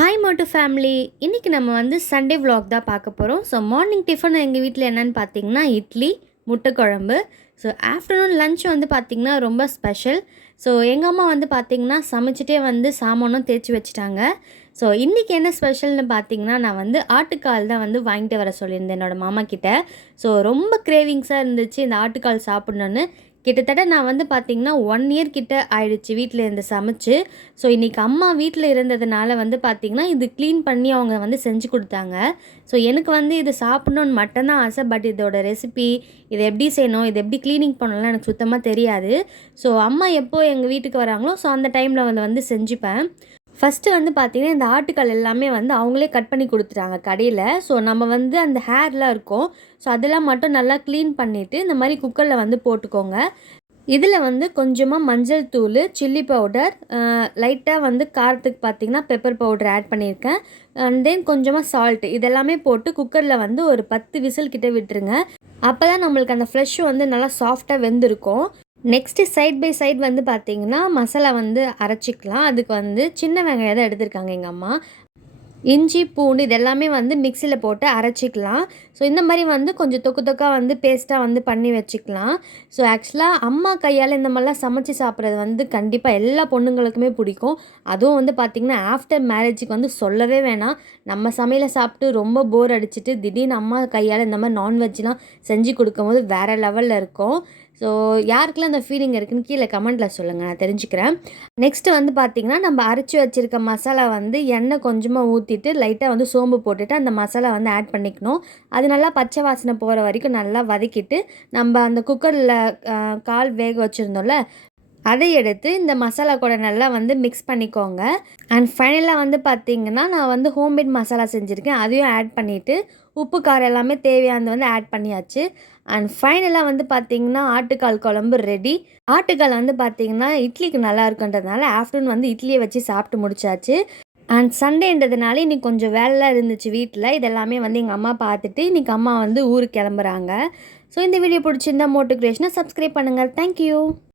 Hi மோட்டு family இன்றைக்கி நம்ம வந்து சண்டே விலாக் தான் பார்க்க போகிறோம் ஸோ மார்னிங் டிஃபன் எங்கள் வீட்டில் என்னென்னு பார்த்தீங்கன்னா இட்லி முட்டை குழம்பு. ஸோ ஆஃப்டர்நூன் லஞ்ச் வந்து பார்த்திங்கன்னா ரொம்ப ஸ்பெஷல் ஸோ எங்கள் அம்மா வந்து பார்த்திங்கன்னா சமைச்சிட்டே வந்து சாமானும் தேய்ச்சி வச்சுட்டாங்க. ஸோ இன்றைக்கி என்ன ஸ்பெஷல்னு பார்த்தீங்கன்னா நான் வந்து ஆட்டுக்கால் தான் வந்து வாங்கிட்டு வர சொல்லியிருந்தேன் என்னோடய மாமா கிட்டே. ஸோ ரொம்ப கிரேவிங்ஸாக இருந்துச்சு இந்த ஆட்டுக்கால் சாப்பிட்ணுன்னு கிட்டத்தட்ட நான் வந்து பார்த்திங்கன்னா ஒன் இயர் கிட்ட ஆயிடுச்சு வீட்டில் இருந்து சமைச்சு. ஸோ இன்றைக்கி அம்மா வீட்டில் இருந்ததுனால வந்து பார்த்திங்கன்னா இது க்ளீன் பண்ணி அவங்க வந்து செஞ்சு கொடுத்தாங்க. ஸோ எனக்கு வந்து இது சாப்பிட்ணுன்னு மட்டும்தான் ஆசை. பட் இதோட ரெசிபி இதை எப்படி செய்யணும் இதை எப்படி க்ளீனிங் பண்ணலாம் எனக்கு சுத்தமாக தெரியாது. ஸோ அம்மா எப்போது எங்கள் வீட்டுக்கு வராங்களோ ஸோ அந்த டைமில் வந்து வந்து செஞ்சுப்பேன். ஃபஸ்ட்டு வந்து பார்த்திங்கன்னா இந்த ஆட்டுக்கால் எல்லாமே வந்து அவங்களே கட் பண்ணி கொடுத்துட்டாங்க கடையில். ஸோ நம்ம வந்து அந்த ஹேர்லாம் இருக்கும். ஸோ அதெல்லாம் மட்டும் நல்லா க்ளீன் பண்ணிவிட்டு இந்த மாதிரி குக்கரில் வந்து போட்டுக்கோங்க. இதில் வந்து கொஞ்சமாக மஞ்சள் தூள் சில்லி பவுடர் லைட்டாக வந்து காரத்துக்கு பார்த்திங்கன்னா பெப்பர் பவுடர் ஆட் பண்ணியிருக்கேன். அண்ட் தென் கொஞ்சமாக சால்ட் இதெல்லாமே போட்டு குக்கரில் வந்து ஒரு பத்து விசில் கிட்டே விட்டுருங்க. அப்போ தான் நம்மளுக்கு அந்த ஃப்ளஷ் வந்து நல்லா சாஃப்டாக வெந்திருக்கும். நெக்ஸ்ட்டு சைட் பை சைட் வந்து பார்த்திங்கன்னா மசாலா வந்து அரைச்சிக்கலாம். அதுக்கு வந்து சின்ன வெங்காயம் தான் எடுத்திருக்காங்க எங்கள் அம்மா. இஞ்சி பூண்டு இதெல்லாமே வந்து மிக்சியில் போட்டு அரைச்சிக்கலாம். ஸோ இந்த மாதிரி வந்து கொஞ்சம் தொக்கு தொக்காக வந்து பேஸ்ட்டாக வந்து பண்ணி வச்சுக்கலாம். ஸோ ஆக்சுவலாக அம்மா கையால் இந்த மாதிரிலாம் சமைச்சு சாப்பிட்றது வந்து கண்டிப்பாக எல்லா பொண்ணுங்களுக்குமே பிடிக்கும். அதுவும் வந்து பார்த்திங்கன்னா ஆஃப்டர் மேரேஜுக்கு வந்து சொல்லவே வேணாம். நம்ம சமையலை சாப்பிட்டு ரொம்ப போர் அடிச்சுட்டு திடீர்னு அம்மா கையால் இந்த மாதிரி நான்வெஜ்லாம் செஞ்சு கொடுக்கும்போது வேறு லெவலில் இருக்கும். ஸோ யாருக்கெல்லாம் அந்த ஃபீலிங் இருக்குன்னு கீழே கமெண்ட்டில் சொல்லுங்கள் நான் தெரிஞ்சுக்கிறேன். நெக்ஸ்ட்டு வந்து பார்த்திங்கன்னா நம்ம அரைச்சி வச்சுருக்க மசாலா வந்து எண்ணெய் கொஞ்சமாக ஊற்றிட்டு லைட்டாக வந்து சோம்பு போட்டுட்டு அந்த மசாலா வந்து ஆட் பண்ணிக்கணும். அது நல்லா பச்சை வாசனை போகிற வரைக்கும் நல்லா வதக்கிட்டு நம்ம அந்த குக்கரில் கால் வேக வச்சுருந்தோம்ல அதை எடுத்து இந்த மசாலா கூட நல்லா வந்து மிக்ஸ் பண்ணிக்கோங்க. அண்ட் ஃபைனலாக வந்து பார்த்திங்கன்னா நான் வந்து ஹோம்மேட் மசாலா செஞ்சுருக்கேன். அதையும் ஆட் பண்ணிவிட்டு உப்பு காரம் எல்லாமே தேவையானது வந்து ஆட் பண்ணியாச்சு. அண்ட் ஃபைனலாக வந்து பார்த்திங்கன்னா ஆட்டுக்கால் குழம்பு ரெடி ஆட்டுக்கால் வந்து பார்த்திங்கன்னா இட்லிக்கு நல்லா இருக்குன்றதுனால ஆஃப்டர்நூன் வந்து இட்லியை வச்சு சாப்பிட்டு முடிச்சாச்சு. அண்ட் சண்டேன்றதுனால இன்றைக்கி கொஞ்சம் வேலைலாம் இருந்துச்சு வீட்டில் இதெல்லாமே வந்து எங்கள் அம்மா பார்த்துட்டு இன்றைக்கி அம்மா வந்து ஊருக்கு கிளம்புறாங்க. ஸோ இந்த வீடியோ பிடிச்சிருந்தா மோட்டிவேஷனை சப்ஸ்கிரைப் பண்ணுங்கள் தேங்க்யூ